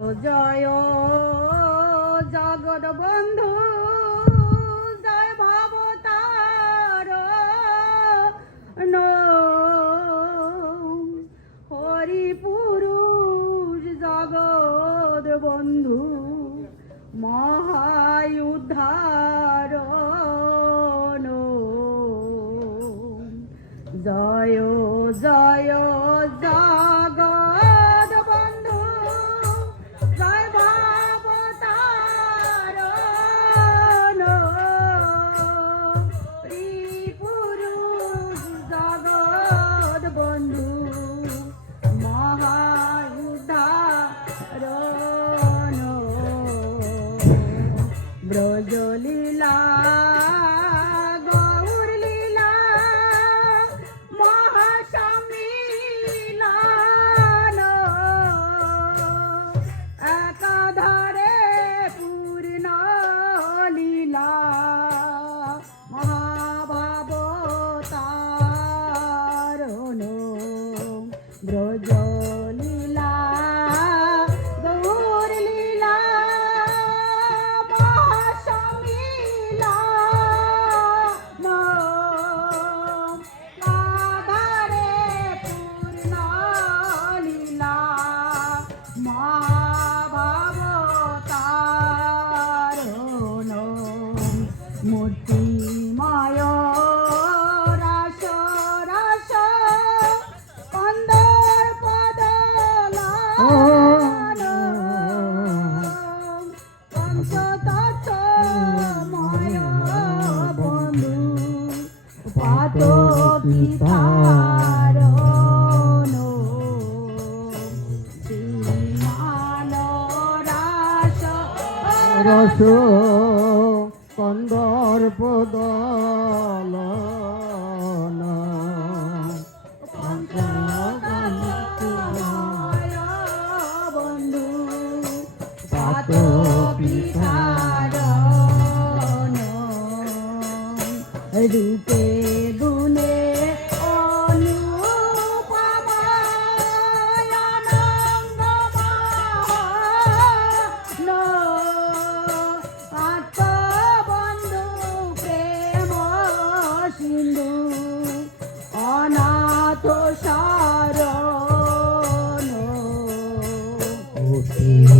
জয় জগৎ বন্ধু। বিনিময় রাস রাস। অন্দর পদল পঞ্চদত্ত ময় বন্ধু পদ পিতা Rasul কন্দর্পদলা Amen.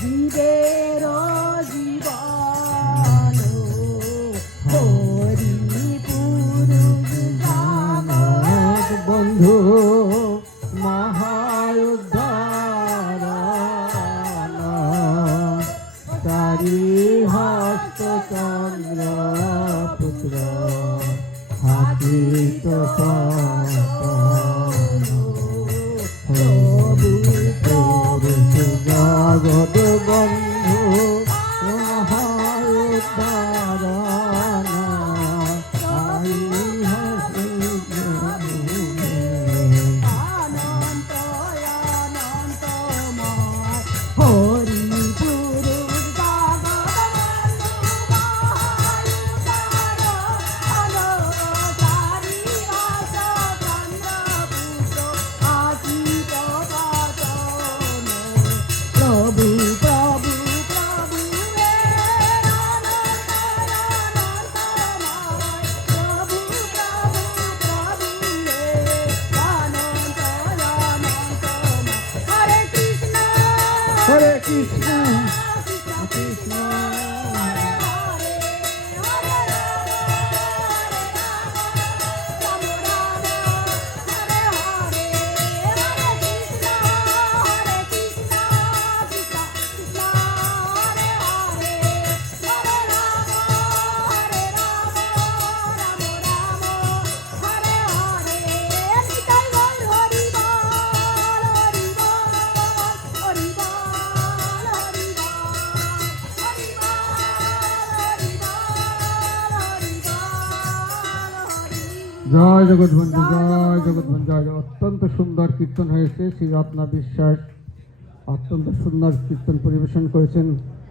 জীবের জীবন বন্ধু মহায়ুদ্ধার তারি Krishna. জয় জগৎবন্ধু জয় জগৎবন্ধু জয় অত্যন্ত সুন্দর কীর্তন হয়েছে শ্রী রত্না বিশ্বাস। অত্যন্ত সুন্দর কীর্তন পরিবেশন করেছেন।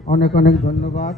অনেক অনেক ধন্যবাদ।